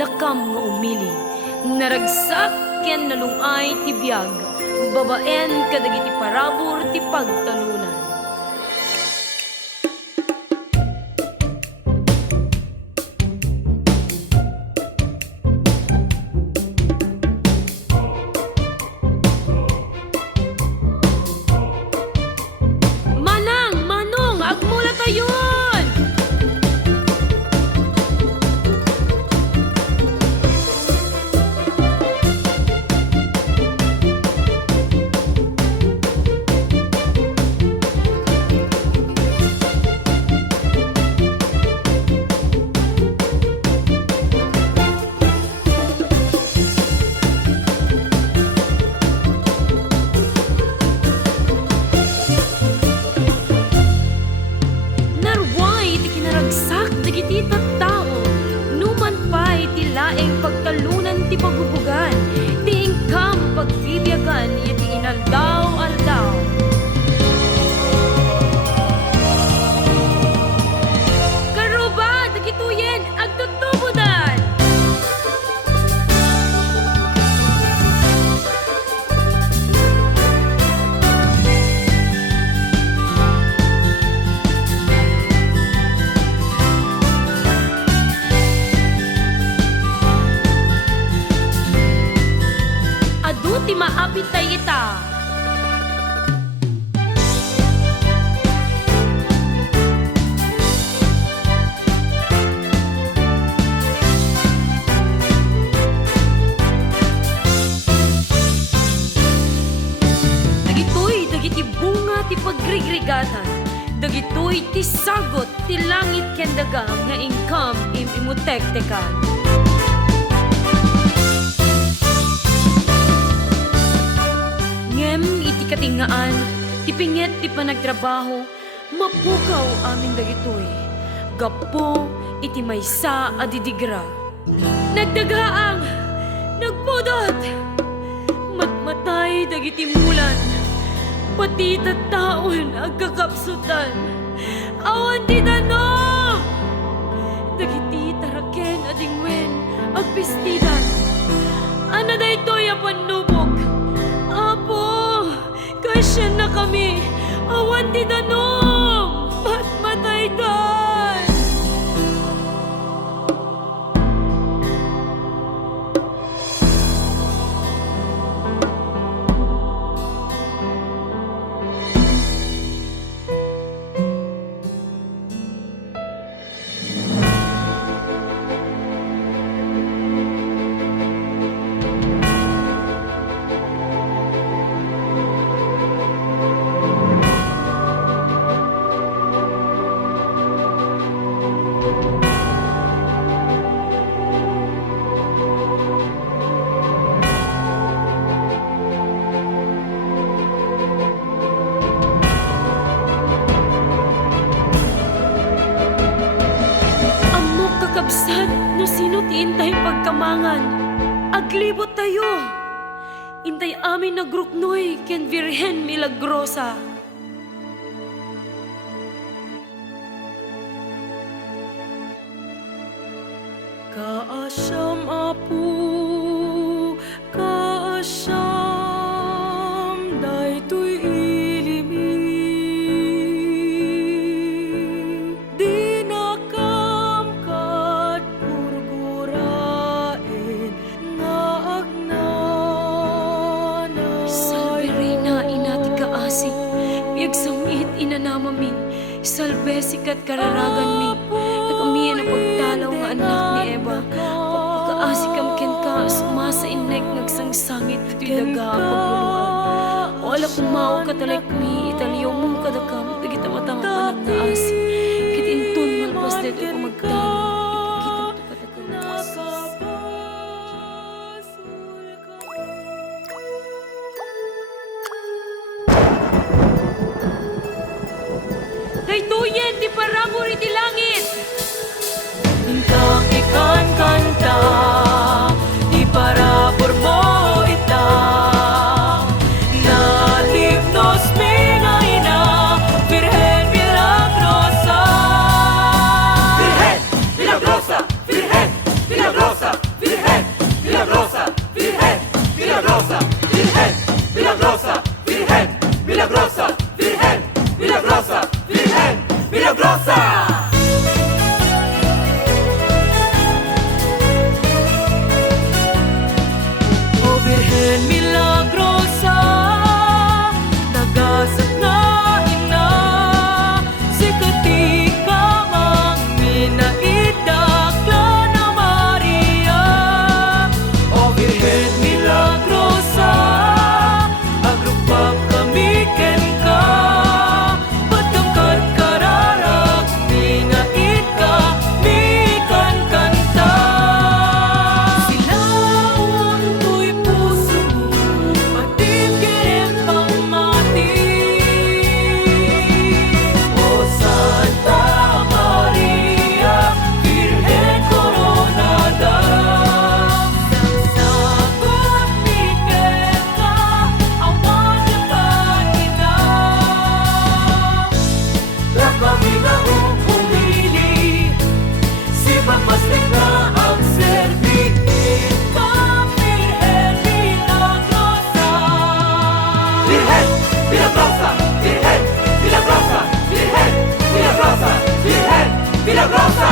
dakam nga umili, naragsak ken nalungay ti biyag, babaen kadagiti parabor ti pagtalunan. Manang, manong, agmula tayon! Narway ti kinaragsak dagiti tattao, numan pa'y ti laeng pagtalunan ti pagbubugan, ti ingkam pagbibiyagan, iti inaldaw-aldaw. Karuba, dagituyen, agtutubudan! Adu ti maapit tay ita. Dagitoy dagiti bunga ti pagrigrigatan. Dagitoy ti sagot ti langit ken daga nga ingkam imutek-tekan. Ngem iti katingaan, ti pinget ti panagtrabaho, mapukaw aming dagitoy. Gapo iti maysa a didigra. Nagdagaang, nagpudot, matmatay dagiti mulan, pati tattaon agkakapsutan. Awan ti tanong! Dagiti taraken adingwen agpistidan. Ano daytoy a panubok? Apo, kasya na kami. Awan ti danong. Matmatay dan. Amok kakabsat no sino ti intay pagkamangan. Aglibot tayo. Intay amin nagruknoy ken Virhen Milagrosa. Kaasyam apu, kaasyam daytoy ilimi. Di nakam kat gurgurain nga agnanay. Salve Reina inati kaasi, biyag samit inanamami, salve sikat kararagan mi. Nagamiyan ang pagtalaw nga anak ni Eva. Papakaasi kam ken ka, sumasa inek nagsangsangit iti daga pagbuluan. O ala kumao katalek mi, italiyaw mong kadakam, dagita matang panagnaasi. Kit intun malpas dito ko magdalo, ipakitang to kadakam asis. Daytoyen ti parabor iti langit. Intang ikan kanta, di parabor mo ita. Nalimnos minaina, Virhen Milagrosa. Virgen, milagrosa, Virgen, milagrosa, Milagrosa, Virgen, Milagrosa, Virgen, Milagrosa. O Virgen Milagrosa, nagasat na ina, sikati ka mang minaidakla na Maria. O Virgen Milagrosa, agrupap kami ken ka, patangkat kararag, minaid ka, mikan kanta. Silaon ko'y puso mo, patid kirin pamati. O Santa Maria, Virgen Coronada, sasagot miken ka, awan naman ina. La kami nga humili, si papastik na ang serviin ka, Virgen Milagrosa. Virgen Milagrosa, Virgen Milagrosa, Virgen Milagrosa, Virgen Milagrosa.